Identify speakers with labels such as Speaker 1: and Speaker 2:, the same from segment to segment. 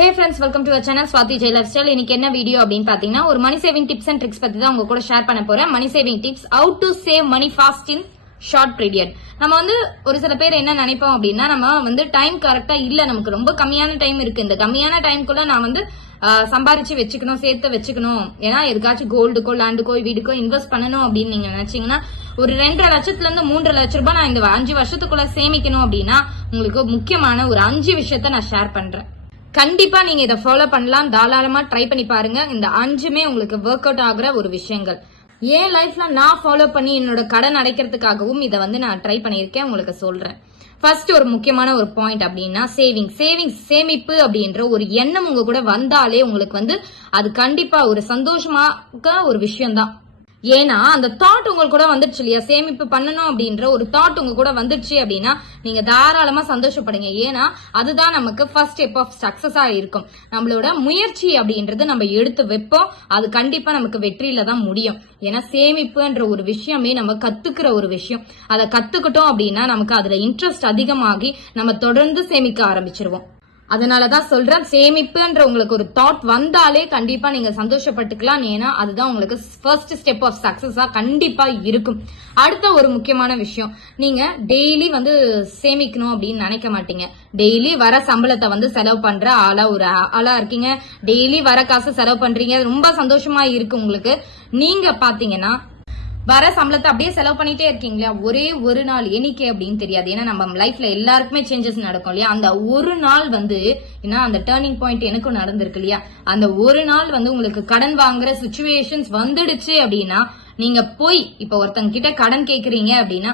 Speaker 1: Hey friends welcome to channel Swathi Jai lifestyle இன்னைக்கு என்ன video அப்படின்னு பாத்தீங்கன்னா ஒரு money saving tips and tricks பத்தி தான் உங்க கூட ஷேர் பண்ண போறேன். Money saving tips how to save money fast in short period நம்ம வந்து ஒரு சில பேர் என்ன நினைப்போம் அப்படின்னா நம்ம வந்து டைம் கரெக்டா இல்ல. நமக்கு ரொம்ப கம்மியான டைம் இருக்கு. இந்த கம்மியான டைம்குள்ள நான் வந்து சம்பாரிச்சு வச்சுக்கணும் சேர்த்து வச்சுக்கணும். ஏன்னா எதுக்காச்சும் கோல்டுக்கோ லேண்டுக்கோ வீடுக்கோ இன்வெஸ்ட் பண்ணணும் அப்படின்னு நீங்க நினைச்சீங்கன்னா ஒரு ரெண்டரை லட்சத்துல இருந்து மூன்று லட்ச ரூபாய் நான் இந்த அஞ்சு வருஷத்துக்குள்ள சேமிக்கணும் அப்படின்னா உங்களுக்கு முக்கியமான ஒரு அஞ்சு விஷயத்த நான் ஷேர் பண்றேன். கண்டிப்பா நீங்க இதை ஃபாலோ பண்ணலாம். தாராளமா ட்ரை பண்ணி பாருங்க. இந்த அஞ்சுமே உங்களுக்கு ஒர்க் அவுட் ஆகுற ஒரு விஷயங்கள். என் லைஃப்ல நான் ஃபாலோ பண்ணி என்னோட கடன் அடைக்கிறதுக்காகவும் இதை வந்து நான் ட்ரை பண்ணியிருக்கேன். உங்களுக்கு சொல்றேன். ஃபர்ஸ்ட் ஒரு முக்கியமான ஒரு பாயிண்ட் அப்படின்னா சேவிங் சேவிங்ஸ் சேமிப்பு அப்படின்ற ஒரு எண்ணம் உங்க கூட வந்தாலே உங்களுக்கு வந்து அது கண்டிப்பா ஒரு சந்தோஷமாக ஒரு விஷயம்தான். ஏன்னா அந்த தாட் உங்களுக்கு கூட வந்துடுச்சு இல்லையா? சேமிப்பு பண்ணணும் அப்படின்ற ஒரு தாட் உங்க கூட வந்துடுச்சு அப்படின்னா நீங்க தாராளமா சந்தோஷப்படுங்க. ஏன்னா அதுதான் நமக்கு ஃபர்ஸ்ட் ஸ்டெப் ஆஃப் சக்சஸா இருக்கும். நம்மளோட முயற்சி அப்படின்றது நம்ம எடுத்து வைப்போம். அது கண்டிப்பா நமக்கு வெற்றியில தான் முடியும். ஏன்னா சேமிப்புன்ற ஒரு விஷயமே நம்ம கத்துக்கிற ஒரு விஷயம். அதை கத்துக்கிட்டோம் அப்படின்னா நமக்கு அதுல இன்ட்ரெஸ்ட் அதிகமாகி நம்ம தொடர்ந்து சேமிக்க ஆரம்பிச்சிருவோம். அதனாலதான் சொல்றேன் சேமிப்புன்ற உங்களுக்கு ஒரு தாட் வந்தாலே கண்டிப்பா நீங்க சந்தோஷப்பட்டுக்கலாம். ஏன்னா அதுதான் உங்களுக்கு ஃபர்ஸ்ட் ஸ்டெப் ஆஃப் சக்சஸா கண்டிப்பா இருக்கும். அடுத்த ஒரு முக்கியமான விஷயம் நீங்க டெய்லி வந்து சேமிக்கணும் அப்படின்னு நினைக்க மாட்டீங்க. டெய்லி வர சம்பளத்தை வந்து செலவு பண்ற ஆளா ஒரு ஆளா இருக்கீங்க. டெய்லி வர காசு செலவு பண்றீங்க. ரொம்ப சந்தோஷமா இருக்கு உங்களுக்கு. நீங்க பாத்தீங்கன்னா வர சம்பளத்தை அப்படியே செலவு பண்ணிட்டே இருக்கீங்களா ஒரே ஒரு நாள் எண்ணிக்கை அப்படின்னு தெரியாது. ஏன்னா நம்ம லைஃப்ல எல்லாருக்குமே சேஞ்சஸ் நடக்கும் இல்லையா? அந்த ஒரு நாள் வந்து ஏன்னா அந்த டேர்னிங் பாயிண்ட் எனக்கும் நடந்திருக்கு இல்லையா? அந்த ஒரு நாள் வந்து உங்களுக்கு கடன் வாங்குற சுச்சுவேஷன்ஸ் வந்துடுச்சு அப்படின்னா நீங்க போய் இப்ப ஒருத்தங்க கிட்ட கடன் கேக்குறீங்க அப்படின்னா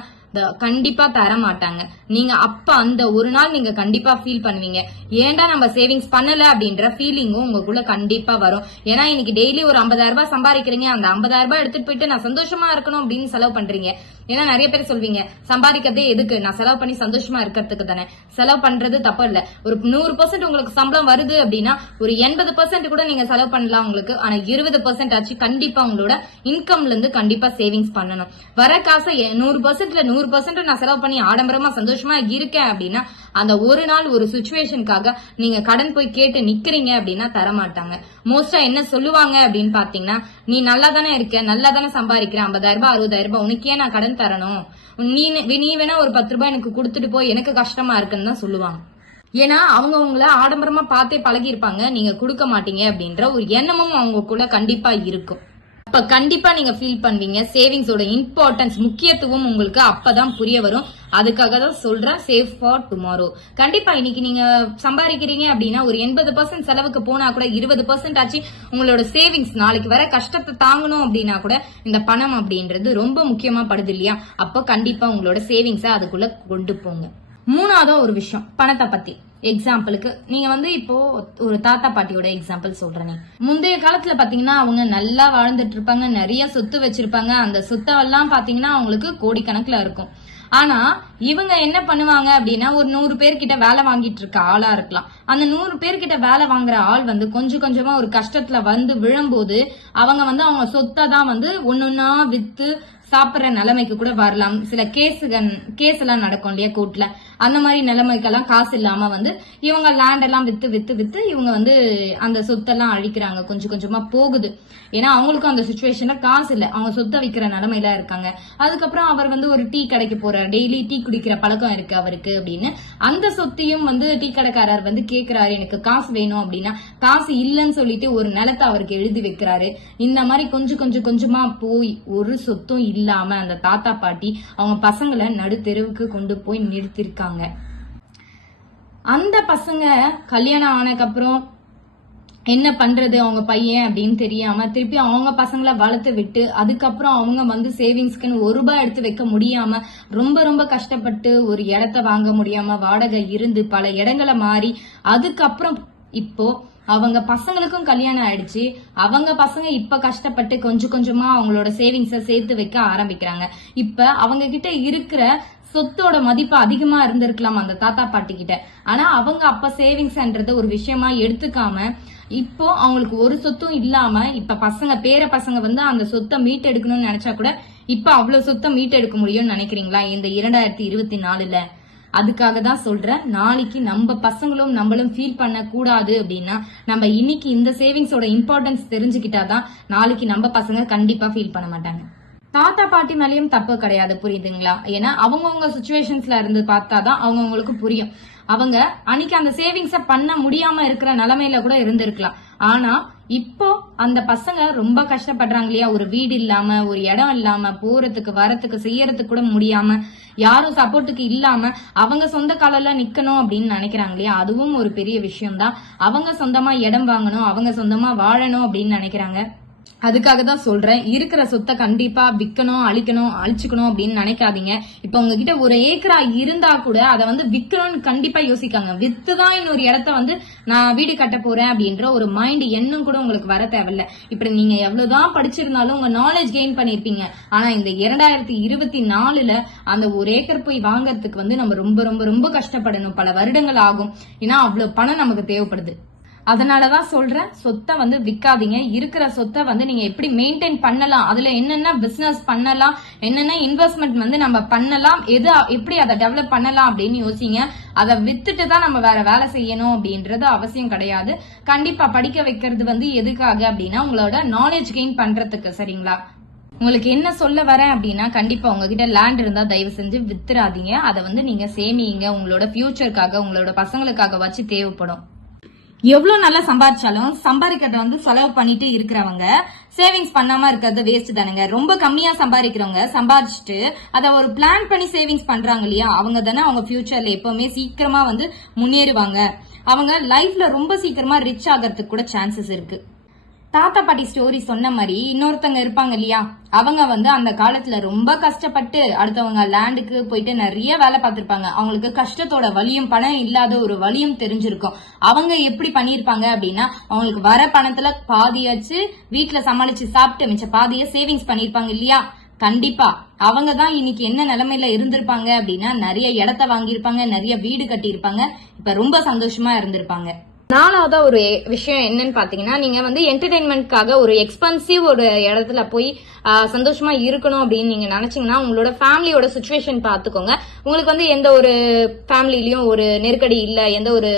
Speaker 1: கண்டிப்பா தர மாட்டாங்க நீங்க அப்ப அந்த ஒரு நாள் நீங்க கண்டிப்பா ஃபீல் பண்ணுவீங்க. ஏன்டா நம்ம சேவிங்ஸ் பண்ணல அப்படின்ற ஃபீலிங்கும் உங்களுக்குள்ள கண்டிப்பா வரும். ஏன்னா இன்னைக்கு டெய்லி ஒரு 50000 ரூபாய் சம்பாதிக்கிறீங்க. அந்த 50000 ரூபாய் எடுத்துட்டு போயிட்டு நான் சந்தோஷமா இருக்கணும் அப்படின்னு செலவு பண்றீங்க. ஏன்னா நிறைய பேர் சொல்வீங்க சம்பாதிக்கிறதே எதுக்கு? நான் செலவு பண்ணி சந்தோஷமா இருக்கிறதுக்கு தானே. செலவு பண்றது தப்பு இல்ல ஒரு நூறு பர்சன்ட் உங்களுக்கு சம்பளம் வருது அப்படின்னா ஒரு எண்பது பர்சன்ட் கூட நீங்க செலவு பண்ணலாம் உங்களுக்கு. ஆனா இருபது பர்சன்ட் ஆச்சு கண்டிப்பா உங்களோட இன்கம்ல இருந்து கண்டிப்பா சேவிங்ஸ் பண்ணணும். வர காசை நூறு பர்சன்ட்ல நூறு பர்சன்ட் நான் செலவு பண்ணி ஆடம்பரமா சந்தோஷமா இருக்கேன் அப்படின்னா அந்த ஒரு நாள் ஒரு சுச்சுவேஷனுக்காக நீங்க கடன் போய் கேட்டு நிக்கிறீங்க அப்படின்னா தர மாட்டாங்க மோஸ்டா என்ன சொல்லுவாங்க அப்படின்னு பாத்தீங்கன்னா நீ நல்லா தானே இருக்க நல்லா தானே சம்பாதிக்கிற? ஐம்பதாயிரம் ரூபாய் அறுபதாயிரம் ரூபாய் உனக்கே நான் கடன் தரணும்? நீ நீ வேணா ஒரு பத்து ரூபாய் எனக்கு கொடுத்துட்டு போய் எனக்கு கஷ்டமா இருக்குன்னு தான் சொல்லுவாங்க. ஏன்னா அவங்க உங்களை ஆடம்பரமா பார்த்தே பழகி இருப்பாங்க நீங்க கொடுக்க மாட்டீங்க அப்படின்ற ஒரு எண்ணமும் அவங்களுக்குள்ள கண்டிப்பா இருக்கும். அப்ப கண்டிப்பா நீங்க ஃபீல் பண்ணுவீங்க. சேவிங்ஸோட இம்பார்ட்டன்ஸ் முக்கியத்துவம் உங்களுக்கு அப்பதான் புரிய வரும். அதுக்காக தான் சொல்றேன். சேவ் ஃபார் டுமாரோ கண்டிப்பா இன்னைக்கு நீங்க சம்பாதிக்கிறீங்க அப்படின்னா ஒரு எண்பது பர்சன்ட் செலவுக்கு போனா கூட இருபது பர்சன்ட் ஆச்சு. உங்களோட சேவிங்ஸ் நாளைக்கு வர கஷ்டத்தை தாங்கணும் அப்படின்னா கூட இந்த பணம் அப்படின்றது ரொம்ப முக்கியமா படுது இல்லையா? அப்ப கண்டிப்பா உங்களோட சேவிங்ஸை அதுக்குள்ள கொண்டு போங்க. மூணாவது ஒரு விஷயம் பணத்தை பத்தி. எக்ஸாம்பிளுக்கு நீங்க வந்து இப்போ ஒரு தாத்தா பாட்டியோட எக்ஸாம்பிள் சொல்றேன் முந்தைய காலத்துல பாத்தீங்கன்னா அவங்க நல்லா வாழ்ந்துட்டு இருப்பாங்க நிறைய சொத்து வச்சிருப்பாங்க. அந்த சொத்தெல்லாம் பாத்தீங்கன்னா அவங்களுக்கு கோடிக்கணக்குல இருக்கும். ஆனா இவங்க என்ன பண்ணுவாங்க அப்படின்னா ஒரு நூறு பேர்கிட்ட வேலை வாங்கிட்டு இருக்க ஆளா இருக்கலாம். அந்த நூறு பேர்கிட்ட வேலை வாங்குற ஆள் வந்து கொஞ்சம் கொஞ்சமா ஒரு கஷ்டத்துல வந்து விழும்போது அவங்க வந்து அவங்க சொத்தை தான் வந்து ஒன்னொன்னா வித்து சாப்பிடுற நிலைமைக்கு கூட வரலாம். சில கேஸுகள் கேஸ் எல்லாம் நடக்கும் இல்லையா கோர்ட்ல அந்த மாதிரி நிலைமைக்கெல்லாம் காசு இல்லாம வந்து இவங்க லேண்ட் எல்லாம் வித்து வித்து வித்து இவங்க வந்து அந்த சொத்தெல்லாம் அழிக்கிறாங்க. கொஞ்சம் கொஞ்சமா போகுது. ஏன்னா அவங்களுக்கும் அந்த சுச்சுவேஷன்ல காசு இல்ல. அவங்க சொத்தை விற்கிற நிலைமையில இருக்காங்க. அதுக்கப்புறம் அவர் வந்து ஒரு டீ கடைக்கு போறாரு. டெய்லி டீ குடிக்கிற பழக்கம் இருக்கு அவருக்கு அப்படின்னு. அந்த சொத்தையும் வந்து டீ கடைக்காரர் வந்து கேக்குறாரு எனக்கு காசு வேணும் அப்படின்னா காசு இல்லைன்னு சொல்லிட்டு ஒரு நிலத்தை அவருக்கு எழுதி வைக்கிறாரு. இந்த மாதிரி கொஞ்சம் கொஞ்சம் கொஞ்சமா போய் ஒரு சொத்தும் இல்லாம அந்த தாத்தா பாட்டி அவங்க பசங்களை நடுத்தெருவுக்கு கொண்டு போய் நிறுத்திருக்காங்க. அந்த பசங்க கல்யாணம் ஆனதுக்கப்புறம் என்ன பண்றது அவங்க பையன் அப்படின்னு தெரியாம திருப்பி அவங்க பசங்களை வளர்த்து விட்டு அதுக்கப்புறம் அவங்க வந்து சேவிங்ஸ்க்குன்னு ஒரு ரூபாய் எடுத்து வைக்க முடியாம ரொம்ப ரொம்ப கஷ்டப்பட்டு ஒரு இடத்த வாங்க முடியாம வாடகை இருந்து பல இடங்களை மாறி அதுக்கப்புறம் இப்போ அவங்க பசங்களுக்கும் கல்யாணம் ஆயிடுச்சு. அவங்க பசங்க இப்ப கஷ்டப்பட்டு கொஞ்சம் கொஞ்சமா அவங்களோட சேவிங்ஸை சேர்த்து வைக்க ஆரம்பிக்கிறாங்க. இப்ப அவங்க கிட்ட இருக்கிற சொத்தோட மதிப்பு அதிகமா இருந்திருக்கலாம் அந்த தாத்தா பாட்டி கிட்ட. ஆனா அவங்க அப்ப சேவிங்ஸ்ன்றது ஒரு விஷயமா எடுத்துக்காம இப்போ அவங்களுக்கு ஒரு சொத்தும் இல்லாம இப்ப பசங்க பேர பசங்க வந்து அந்த சொத்தை மீட்டெடுக்கணும்னு நினைச்சா கூட இப்ப அவ்வளவு சொத்தை மீட்டெடுக்க முடியும்னு நினைக்கிறீங்களா? இந்த இரண்டாயிரத்தி இருபத்தி நாலுல. அதுக்காக தான் சொல்றேன் நாளைக்கு நம்ம பசங்களும் நம்மளும் ஃபீல் பண்ண கூடாது அப்படின்னா நம்ம இன்னைக்கு இந்த சேவிங்ஸோட இம்பார்ட்டன்ஸ் தெரிஞ்சுக்கிட்டாதான் நாளைக்கு நம்ம பசங்க கண்டிப்பா ஃபீல் பண்ண மாட்டாங்க. தாத்தா பாட்டி மேலேயும் தப்பு கிடையாது. புரியுதுங்களா? ஏன்னா அவங்கவுங்க சுச்சுவேஷன்ஸ்ல இருந்து பார்த்தாதான் அவங்கவுங்களுக்கு புரியும். அவங்க அன்னைக்கு அந்த சேவிங்ஸ பண்ண முடியாம இருக்கிற நிலைமையில கூட இருந்திருக்கலாம். ஆனா இப்போ அந்த பசங்க ரொம்ப கஷ்டப்படுறாங்க இல்லையா? ஒரு வீடு இல்லாம ஒரு இடம் இல்லாம போறதுக்கு வரத்துக்கு செய்யறதுக்கு கூட முடியாம யாரும் சப்போர்ட்டுக்கு இல்லாம அவங்க சொந்த காலம்ல நிக்கணும் அப்படின்னு நினைக்கிறாங்க இல்லையா? அதுவும் ஒரு பெரிய விஷயம் தான் அவங்க சொந்தமா இடம் வாங்கணும் அவங்க சொந்தமா வாழணும் அப்படின்னு நினைக்கிறாங்க. அதுக்காக தான் சொல்றேன். இருக்கிற சொத்தை கண்டிப்பா விற்கணும் அழிக்கணும் அழிச்சுக்கணும் அப்படின்னு நினைக்காதீங்க. இப்ப உங்ககிட்ட ஒரு ஏக்கரா இருந்தா கூட அதை வந்து விற்கணும்னு கண்டிப்பா யோசிக்காங்க. வித்துதான் இன்னொரு இடத்த வந்து நான் வீடு கட்ட போறேன் அப்படின்ற ஒரு மைண்ட் எண்ணம் கூட உங்களுக்கு வர தேவையில்ல. இப்படி நீங்க எவ்வளவுதான் படிச்சிருந்தாலும் உங்க நாலேஜ் கெயின் பண்ணிருப்பீங்க. ஆனா இந்த இரண்டாயிரத்தி இருபத்தி நாலுல அந்த ஒரு ஏக்கர் போய் வாங்குறதுக்கு வந்து நம்ம ரொம்ப ரொம்ப ரொம்ப கஷ்டப்படணும். பல வருடங்கள் ஆகும். ஏன்னா அவ்வளவு பணம் நமக்கு தேவைப்படுது. அதனாலதான் சொல்றேன் சொத்தை வந்து விற்காதீங்க இருக்கிற சொத்தை வந்து நீங்க எப்படி மெயின்டைன் பண்ணலாம்? அதுல என்னென்ன பிசினஸ் பண்ணலாம்? என்னென்ன இன்வெஸ்ட்மெண்ட் வந்து நம்ம பண்ணலாம்? எது எப்படி அதை டெவலப் பண்ணலாம் அப்படின்னு யோசிங்க. அதை வித்துட்டு தான் நம்ம வேற வேலை செய்யணும் அப்படின்றது அவசியம் கிடையாது. கண்டிப்பா படிக்க வைக்கிறது வந்து எதுக்காக அப்படின்னா உங்களோட நாலேஜ் கெயின் பண்றதுக்கு சரிங்களா? உங்களுக்கு என்ன சொல்ல வரேன் அப்படின்னா கண்டிப்பா உங்ககிட்ட லேண்ட் இருந்தா தயவு செஞ்சு வித்துறாதீங்க. அதை வந்து நீங்க சேமிங்க. உங்களோட ஃபியூச்சருக்காக உங்களோட பசங்களுக்காக வச்சு தேவைப்படும். எவ்வளவு நல்லா சம்பாதிச்சாலும் சம்பாதிக்கிறத வந்து செலவு பண்ணிட்டு இருக்கிறவங்க சேவிங்ஸ் பண்ணாம இருக்கிறது வேஸ்ட் தானுங்க. ரொம்ப கம்மியா சம்பாதிக்கிறவங்க சம்பாதிச்சுட்டு அதை ஒரு பிளான் பண்ணி சேவிங்ஸ் பண்றாங்க இல்லையா? அவங்க தானே அவங்க ஃபியூச்சர்ல எப்பவுமே சீக்கிரமா வந்து முன்னேறுவாங்க. அவங்க லைஃப்ல ரொம்ப சீக்கிரமா ரிச் ஆகிறதுக்கு கூட சான்சஸ் இருக்கு. தாத்தா பாட்டி ஸ்டோரி சொன்ன மாதிரி இன்னொருத்தங்க இருப்பாங்க இல்லையா? அவங்க வந்து அந்த காலத்துல ரொம்ப கஷ்டப்பட்டு அடுத்தவங்க லேண்டுக்கு போயிட்டு நிறைய வேலை பார்த்திருப்பாங்க. அவங்களுக்கு கஷ்டத்தோட வலியும் பணம் இல்லாத ஒரு வலியும் தெரிஞ்சிருக்கும். அவங்க எப்படி பண்ணியிருப்பாங்க அப்படின்னா அவங்களுக்கு வர பணத்துல பாதியாச்சு வீட்டுல சமாளிச்சு சாப்பிட்டு மிச்ச பாதிய சேவிங்ஸ் பண்ணிருப்பாங்க இல்லையா? கண்டிப்பா. அவங்க தான் இன்னைக்கு என்ன நிலைமையில இருந்திருப்பாங்க அப்படின்னா நிறைய இடத்த வாங்கியிருப்பாங்க நிறைய வீடு கட்டியிருப்பாங்க. இப்ப ரொம்ப சந்தோஷமா இருந்திருப்பாங்க. நாலாவதா ஒரு விஷயம் என்னன்னு பாத்தீங்கன்னா நீங்க வந்து என்டர்டைன்மெண்ட்காக ஒரு எக்ஸ்பென்சிவ் ஒரு இடத்துல போய் சந்தோஷமா இருக்கணும் அப்படின்னு நீங்க நினைச்சீங்கன்னா உங்களோட ஃபேமிலியோட சுச்சுவேஷன் பாத்துக்கோங்க. உங்களுக்கு வந்து எந்த ஒரு ஃபேமிலிலயும் ஒரு நெருக்கடி இல்ல எந்த ஒரு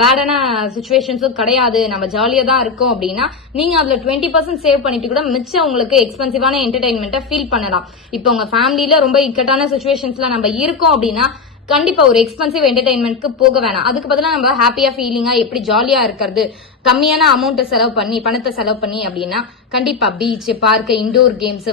Speaker 1: பேடான சுச்சுவேஷன்ஸும் கிடையாது. நம்ம ஜாலியா தான் இருக்கோம் அப்படின்னா நீங்க அதுல டுவெண்ட்டி பர்சன்ட் சேவ் பண்ணிட்டு கூட மிச்சம் உங்களுக்கு எக்ஸ்பென்சிவான என்டர்டைன்மெண்ட்டை ஃபீல் பண்ணலாம். இப்போ உங்க ஃபேமிலியில் ரொம்ப இக்கட்டான சுச்சுவேஷன்ஸ்ல நம்ம இருக்கோம் அப்படின்னா கண்டிப்பா ஒரு எக்ஸ்பென்சிவ் என்டர்டைன்மெண்ட்க்கு போக வேணாம். அதுக்கு பதிலாக நம்ம ஹாப்பியா ஃபீலிங்கா எப்படி ஜாலியா இருக்கிறது கம்மியான அமௌண்ட்டை செலவு பண்ணி பணத்தை செலவு பண்ணி அப்படின்னா கண்டிப்பா பீச் பார்க் இண்டோர் கேம்ஸ்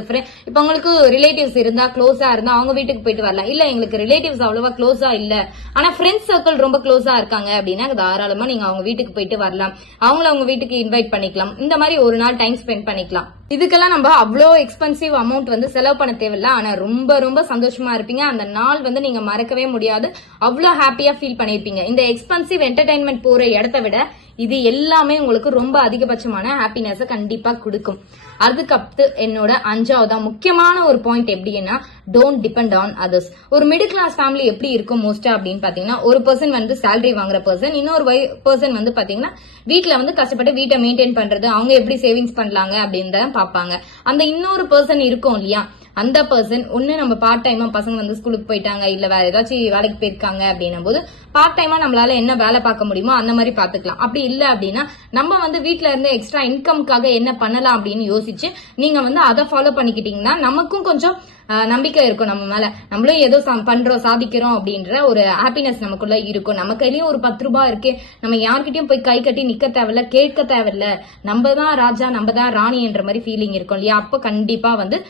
Speaker 1: இப்போ உங்களுக்கு ரிலேட்டிவ்ஸ் இருந்தா க்ளோஸா இருந்தா அவங்க வீட்டுக்கு போயிட்டு வரலாம். இல்ல எங்களுக்கு ரிலேட்டிவ்ஸ் அவ்வளவா க்ளோஸா இல்ல. ஆனா ஃப்ரெண்ட்ஸ் சர்க்கிள் ரொம்ப க்ளோஸா இருக்காங்க அப்படின்னா தாராளமா நீங்க அவங்க வீட்டுக்கு போயிட்டு வரலாம். அவங்கள அவங்க வீட்டுக்கு இன்வைட் பண்ணிக்கலாம். இந்த மாதிரி ஒரு நாள் டைம் ஸ்பெண்ட் பண்ணிக்கலாம். இதுக்கெல்லாம் நம்ம அவ்வளோ எக்ஸ்பென்சிவ் அமௌண்ட் வந்து செலவு பண்ண தேவையில்ல. ஆனா ரொம்ப ரொம்ப சந்தோஷமா இருப்பீங்க. அந்த நாள் வந்து நீங்க மறக்கவே முடியாது. அவ்வளோ ஹாப்பியா ஃபீல் பண்ணிருப்பீங்க. இந்த எக்ஸ்பென்சிவ் என்டர்டைன்மெண்ட் போற இடத்த விட இது எல்லாமே உங்களுக்கு ரொம்ப அதிகபட்சமான ஹாப்பினஸ் கண்டிப்பா கொடுக்கும். அதுக்கப்புறம் என்னோட அஞ்சாவதா முக்கியமான ஒரு பாயிண்ட் எப்படின்னா டோன்ட் டிபெண்ட் ஆன் அதர்ஸ் ஒரு மிடில் கிளாஸ் ஃபேமிலி எப்படி இருக்கும் மோஸ்டா அப்படின்னு பாத்தீங்கன்னா ஒரு பர்சன் வந்து சேலரி வாங்குற பர்சன் இன்னொரு பர்சன் வந்து பாத்தீங்கன்னா வீட்டுல வந்து கஷ்டப்பட்டு வீட்டை மெயின்டைன் பண்றது அவங்க எப்படி சேவிங்ஸ் பண்ணலாங்க அப்படின்னு தான் பாப்பாங்க. அந்த இன்னொரு பர்சன் இருக்கும் இல்லையா அந்த பர்சன் ஒன்று நம்ம பார்ட் டைமா பசங்க வந்து ஸ்கூலுக்கு போயிட்டாங்க இல்ல வேற ஏதாச்சும் வேலைக்கு போயிருக்காங்க அப்படின்னும் போது பார்ட் டைமா நம்மளால என்ன வேலை பார்க்க முடியுமோ அந்த மாதிரி பாத்துக்கலாம் அப்படி இல்ல அப்படின்னா நம்ம வந்து வீட்டில் இருந்து எக்ஸ்ட்ரா இன்கம்காக என்ன பண்ணலாம் அப்படின்னு யோசிச்சு நீங்க வந்து அதை ஃபாலோ பண்ணிக்கிட்டீங்கன்னா நமக்கும் கொஞ்சம் நம்பிக்கை இருக்கும் நம்ம மேல. நம்மளும் ஏதோ சம்- பண்றோம் சாதிக்கிறோம் அப்படின்ற ஒரு ஹாப்பினஸ் நமக்குள்ள இருக்கும். நம்ம கையிலயும் ஒரு பத்து ரூபாய் இருக்கு. நம்ம யார்கிட்டயும் போய் கை கட்டி நிக்க தேவையில்ல கேட்க தேவையில்ல. நம்ம தான் ராஜா நம்ம தான் ராணி என்ற மாதிரி ஃபீலிங் இருக்கும் இல்லையா? அப்போ கண்டிப்பா வந்து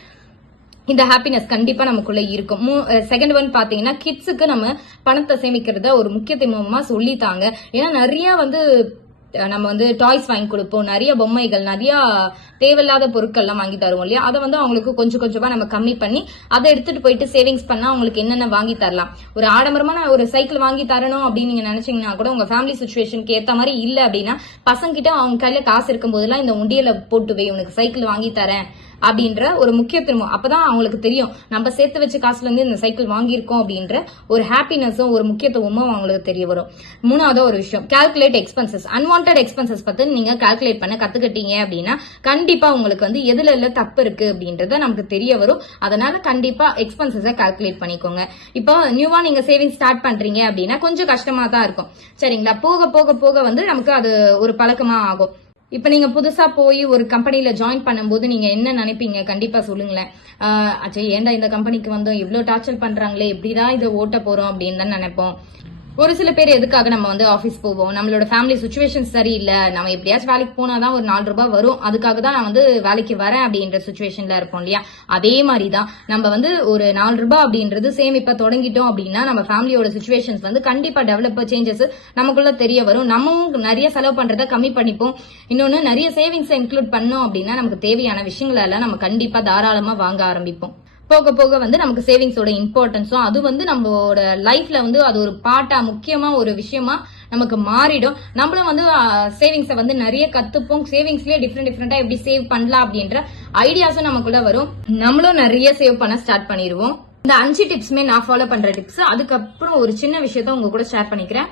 Speaker 1: இந்த ஹாப்பினஸ் கண்டிப்பா நமக்குள்ள இருக்கும். செகண்ட் ஒன் பாத்தீங்கன்னா கிட்ஸுக்கு நம்ம பணத்தை சேமிக்கிறத ஒரு முக்கியத்துவமா சொல்லித்தாங்க. ஏன்னா நிறைய வந்து நம்ம வந்து டாய்ஸ் வாங்கி கொடுப்போம். நிறைய பொம்மைகள் நிறைய தேவையில்லாத பொருட்கள்லாம் வாங்கி தருவோம் இல்லையா? அதை வந்து அவங்களுக்கு கொஞ்சம் கொஞ்சமா நம்ம கம்மி பண்ணி அதை எடுத்துட்டு போயிட்டு சேவிங்ஸ் பண்ணா அவங்களுக்கு என்னென்ன வாங்கி தரலாம். ஒரு ஆடம்பரமான ஒரு சைக்கிள் வாங்கி தரணும் அப்படின்னு நீங்க நினைச்சீங்கன்னா கூட உங்க ஃபேமிலி சுச்சுவேஷனுக்கு ஏத்த மாதிரி இல்ல அப்படின்னா பசங்க கிட்ட அவங்க கையில காசு இருக்கும் போதெல்லாம் இந்த உண்டியல போட்டு வை உனக்கு சைக்கிள் வாங்கி தரேன். அப்படின்ற ஒரு முக்கியத்துவம். அப்பதான் அவங்களுக்கு தெரியும். நம்ம சேர்த்து வச்ச காசுல இருந்து இந்த சைக்கிள் வாங்கியிருக்கோம் அப்படின்ற ஒரு ஹாப்பினஸும் ஒரு முக்கியத்துவமும் அவங்களுக்கு தெரிய வரும். மூணாவது ஒரு விஷயம். கால்குலேட் எக்ஸ்பென்சஸ் அன்வான்ட் எக்ஸ்பென்சஸ் பத்தி நீங்க கால்குலேட் பண்ண கத்துக்கிட்டீங்க அப்படின்னா கண்டிப்பா உங்களுக்கு வந்து எதுல எல்லாம் தப்பு இருக்கு அப்படின்றத நமக்கு தெரிய வரும். அதனால கண்டிப்பா எக்ஸ்பென்சஸை கால்குலேட் பண்ணிக்கோங்க. இப்போ நியூவா நீங்க சேவிங் ஸ்டார்ட் பண்றீங்க அப்படின்னா கொஞ்சம் கஷ்டமா தான் இருக்கும். சரிங்களா? போக போக போக வந்து நமக்கு அது ஒரு பழக்கமா ஆகும். இப்ப நீங்க புதுசா போய் ஒரு கம்பெனில ஜாயின் பண்ணும்போது நீங்க என்ன நினைப்பீங்க? கண்டிப்பா சொல்லுங்களேன். ஆஹ் ஏன்டா இந்த கம்பெனிக்கு வந்தோம்? இவ்வளோ டார்ச்சர் பண்றாங்களே எப்படிதான் இதை ஓட்ட போறோம் அப்படின்னு தான் நினைப்போம். ஒரு சில பேர் எதுக்காக நம்ம வந்து ஆஃபீஸ் போவோம்? நம்மளோட ஃபேமிலி சுச்சுவேஷன் சரியில்லை. நம்ம எப்படியாச்சும் வேலைக்கு போனாதான் ஒரு நாலு ரூபாய் வரும். அதுக்காக தான் நான் வந்து வேலைக்கு வரேன் அப்படின்ற சுச்சுவேஷன்ல இருப்போம் இல்லையா? அதே மாதிரி தான் நம்ம வந்து ஒரு நாலு ரூபாய் அப்படின்றது சேமிப்ப தொடங்கிட்டோம் அப்படின்னா நம்ம ஃபேமிலியோட சுச்சுவேஷன்ஸ் வந்து கண்டிப்பா டெவலப் சேஞ்சஸ் நமக்குள்ள தெரிய வரும். நம்மவும் நிறைய செலவு பண்றதை கம்மி பண்ணிப்போம். இன்னொன்னு நிறைய சேவிங்ஸ் இன்க்ளூட் பண்ணோம் அப்படின்னா நமக்கு தேவையான விஷயங்களெல்லாம் நம்ம கண்டிப்பா தாராளமா வாங்க ஆரம்பிப்போம். போக போக வந்து நமக்கு சேவிங்ஸோட இம்பார்ட்டன்ஸும் அது வந்து நம்மளோட லைஃப்ல வந்து அது ஒரு பாட்டா முக்கியமா ஒரு விஷயமா நமக்கு மாறிடும். நம்மளும் வந்து சேவிங்ஸை வந்து நிறைய கத்துப்போம். சேவிங்ஸ்லயே டிஃப்ரெண்ட் டிஃப்ரெண்டா எப்படி சேவ் பண்ணலாம் அப்படின்ற ஐடியாஸும் நமக்குள்ள வரும். நம்மளும் நிறைய சேவ் பண்ண ஸ்டார்ட் பண்ணிடுவோம். இந்த அஞ்சு டிப்ஸுமே நான் ஃபாலோ பண்ற டிப்ஸ் அதுக்கப்புறம் ஒரு சின்ன விஷயத்த உங்க கூட ஷேர் பண்ணிக்கிறேன்.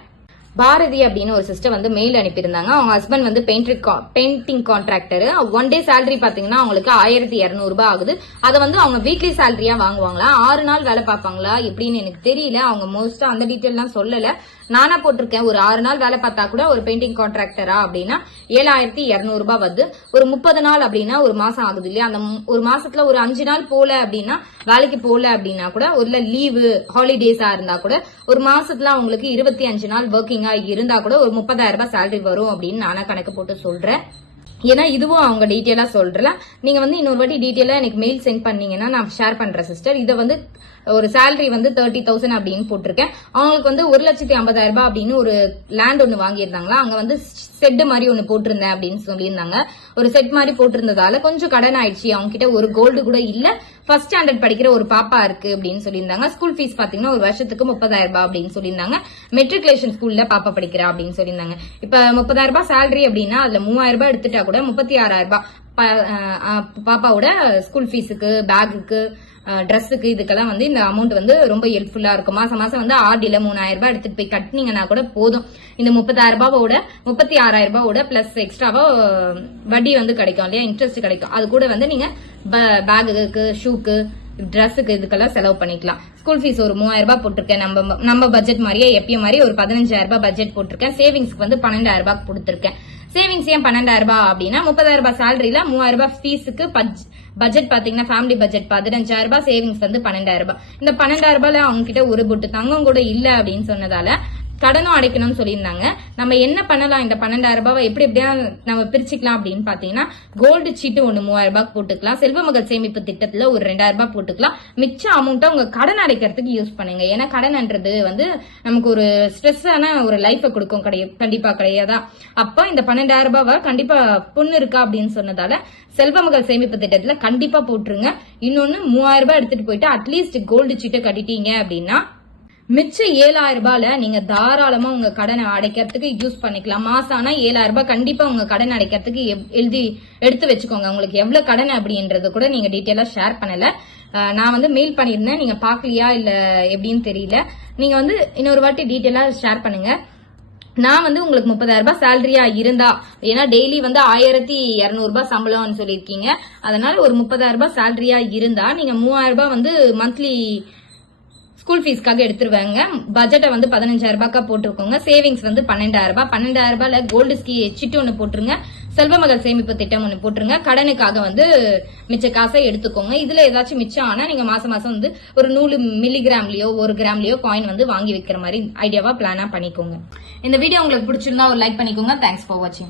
Speaker 1: பாரதி அப்படின்னு ஒரு சிஸ்டர் வந்து மெயில் அனுப்பியிருந்தாங்க. அவங்க ஹஸ்பண்ட் வந்து painter painting contractor one day salary பாத்தீங்கன்னா அவங்களுக்கு ஆயிரத்தி இருநூறு ரூபாய் ஆகுது. அதை வந்து அவங்க வீக்லி சேலரியா வாங்குவாங்களா? ஆறு நாள் வேலை பார்ப்பாங்களா? எப்படின்னு எனக்கு தெரியல. அவங்க மோஸ்டா அந்த டீட்டெயில்லாம் சொல்லல. நானா போட்டிருக்கேன். ஒரு ஆறு நாள் வேலை பார்த்தா கூட ஒரு பெயிண்டிங் கான்ட்ராக்டரா அப்படின்னா ஏழாயிரத்தி இருநூறு ரூபாய் வருது. ஒரு முப்பது நாள் அப்படின்னா ஒரு மாசம் ஆகுது இல்லையா? அந்த ஒரு மாசத்துல ஒரு அஞ்சு நாள் போல அப்படின்னா வேலைக்கு போல அப்படின்னா கூட ஒரு லீவு ஹாலிடேஸா இருந்தா கூட ஒரு மாசத்துல அவங்களுக்கு இருபத்தி அஞ்சு நாள் ஒர்க்கிங்கா இருந்தா கூட ஒரு முப்பதாயிரம் ரூபாய் சேலரி வரும் அப்படின்னு நானா கணக்கு போட்டு சொல்றேன். ஏன்னா இதுவும் அவங்க டீட்டெயிலா சொல்றல நீங்க வந்து இன்னொரு வாட்டி டீட்டெயிலா எனக்கு மெயில் சென்ட் பண்ணீங்கன்னா நான் ஷேர் பண்றேன் சிஸ்டர் இதை வந்து ஒரு சேலரி வந்து தேர்ட்டி தௌசண்ட் அப்படின்னு போட்டிருக்கேன். அவங்களுக்கு வந்து ஒரு லட்சத்தி ஐம்பதாயிரம் ரூபாய் அப்படின்னு ஒரு லேண்ட் ஒன்று வாங்கியிருந்தாங்களா? அங்க வந்து செட் மாதிரி ஒன்று போட்டிருந்தேன் அப்படின்னு சொல்லியிருந்தாங்க. ஒரு செட் மாதிரி போட்டிருந்ததால கொஞ்சம் கடன் ஆயிடுச்சு. அவங்க கிட்ட ஒரு கோல்டு கூட இல்ல. ஃபர்ஸ்ட் ஸ்டாண்டர்ட் படிக்கிற ஒரு பாப்பா இருக்கு அப்படின்னு சொல்லியிருந்தாங்க. ஸ்கூல் ஃபீஸ் பாத்தீங்கன்னா ஒரு வருஷத்துக்கு முப்பதாயிரம் ரூபாய் அப்படின்னு சொல்லியிருந்தாங்க. மெட்ரிகுலேஷன் ஸ்கூல்ல பாப்பா படிக்கிறா அப்படின்னு சொல்லியிருந்தாங்க. இப்ப முப்பதாயிரம் ரூபாய் சேலரி அப்படின்னா அதுல மூவாயிரம் ரூபாய் எடுத்துட்டா கூட முப்பத்தி ஆறாயிரம் ரூபாய். பாப்பாவோட ஸ்கூல் ஃபீஸுக்கு பேக்குக்கு ட்ரெஸ்ஸுக்கு இதுக்கெல்லாம் வந்து இந்த அமௌண்ட் வந்து ரொம்ப ஹெல்ப்ஃபுல்லா இருக்கும். மாசம் மாசம் வந்து ஆர்டில மூணாயிரம் ரூபாய் எடுத்துட்டு போய் கட்டினீங்கன்னா கூட போதும். இந்த முப்பத்தாயிரம் ரூபாவோட முப்பத்தி ஆறாயிரம் ரூபாவோட பிளஸ் எக்ஸ்ட்ராவா வட்டி வந்து கிடைக்கும் இல்லையா? இன்ட்ரெஸ்ட் கிடைக்கும். அது கூட வந்து நீங்க பேகுக்கு ஷூக்கு ட்ரெஸ்ஸுக்கு இதுக்கெல்லாம் செலவு பண்ணிக்கலாம். ஸ்கூல் ஃபீஸ் ஒரு மூவாயிரம் ரூபாய் போட்டிருக்கேன். நம்ம நம்ம பட்ஜெட் மாதிரியே எப்பயும் மாதிரி ஒரு பதினஞ்சாயிரம் ரூபாய் பட்ஜெட் போட்டிருக்கேன். சேவிங்ஸ்க்கு வந்து பன்னெண்டாயிரம் ரூபாய் கொடுத்துருக்கேன். சேவிங்ஸ் ஏன் பன்னெண்டாயிரம் ரூபாய் அப்படின்னா முப்பதாயிரம் ரூபாய் சேலரியில மூவாயிரம் ரூபாய் ஃபீஸுக்கு பட்ஜெட் பாத்தீங்கன்னா ஃபேமிலி பட்ஜெட் பதினஞ்சாயிரம் ரூபாய் சேவிங்ஸ் வந்து பன்னெண்டாயிரம் ரூபாய். இந்த பன்னெண்டாயிரம் ரூபாய்ல அவங்க கிட்ட ஒரு பொட்டு தங்கம் கூட இல்ல அப்படின்னு சொன்னதால கடனும் அடைக்கணும்னு சொல்லியிருந்தாங்க. நம்ம என்ன பண்ணலாம்? இந்த பன்னெண்டாயிரம் ரூபாவை எப்படி எப்படியா நம்ம பிரிச்சுக்கலாம் அப்படின்னு பாத்தீங்கன்னா கோல்டு சீட்டு ஒன்று மூவாயிரம் ரூபாய் போட்டுக்கலாம். செல்வ மகள் சேமிப்பு திட்டத்தில் ஒரு ரெண்டாயிரம் ரூபாய் போட்டுக்கலாம். மிச்ச அமௌண்ட்டை உங்க கடன் அடைக்கிறதுக்கு யூஸ் பண்ணுங்க. ஏன்னா கடன்ன்றது வந்து நமக்கு ஒரு ஸ்ட்ரெஸ்ஸான ஒரு லைஃபை கொடுக்கும். கிடையாது கண்டிப்பா கிடையாதா? அப்போ இந்த பன்னெண்டாயிரம் ரூபாவை கண்டிப்பா பொண்ணு இருக்கா அப்படின்னு சொன்னதால செல்வ மகள் சேமிப்பு திட்டத்தில் கண்டிப்பா போட்டுருங்க. இன்னொன்று மூவாயிரம் ரூபாய் எடுத்துட்டு போயிட்டு அட்லீஸ்ட் கோல்டு சீட்டை கட்டிட்டீங்க அப்படின்னா மிச்சம் ஏழாயிரம் ரூபாயில நீங்க தாராளமா உங்க கடனை அடைக்கிறதுக்கு யூஸ் பண்ணிக்கலாம். மாசம் ஆனா ஏழாயிரம் ரூபாய் கண்டிப்பா உங்க கடன் அடைக்கிறதுக்கு எழுதி எடுத்து வச்சுக்கோங்க. உங்களுக்கு எவ்வளவு கடன் அப்படின்றது கூட நீங்க டீட்டெயிலா ஷேர் பண்ணல. நான் வந்து மெயில் பண்ணியிருந்தேன். நீங்க பாக்கலையா இல்ல எப்படின்னு தெரியல. நீங்க வந்து இன்னொரு வாட்டி டீட்டெயிலா ஷேர் பண்ணுங்க. நான் வந்து உங்களுக்கு முப்பதாயிரம் ரூபாய் சேலரியா இருந்தா ஏன்னா டெய்லி வந்து ஆயிரத்தி இருநூறு ரூபாய் சம்பளம்னு சொல்லியிருக்கீங்க. அதனால ஒரு முப்பதாயிரம் ரூபாய் சேலரியா இருந்தா நீங்க மூவாயிரம் ரூபாய் வந்து மந்த்லி ஸ்கூல் ஃபீஸ்க்காக எடுத்துருவாங்க. பட்ஜெட்டை வந்து பதினஞ்சாயிரம் ரூபாய்க்கா போட்டுருக்கோங்க. சேவிங்ஸ் வந்து பன்னெண்டாயிரம் ரூபாய். பன்னெண்டாயிரம் ரூபாயில கோல்டு ஸ்கீ சிட்டு ஒன்று போட்டுருங்க. செல்வமகள் சேமிப்பு திட்டம் ஒன்று போட்டுருங்க. கடனுக்காக வந்து மிச்ச காசை எடுத்துக்கோங்க. இதுல ஏதாச்சும் மிச்சம் ஆனா நீங்க மாதம் மாசம் வந்து ஒரு நூறு மில்லிகிராம்லயோ ஒரு கிராம்லயோ காயின் வந்து வாங்கி வைக்கிற மாதிரி ஐடியாவா பிளானா பண்ணிக்கோங்க. இந்த வீடியோ உங்களுக்கு பிடிச்சிருந்தா ஒரு லைக் பண்ணிக்கோங்க. தேங்க்ஸ் ஃபார் வாட்சிங்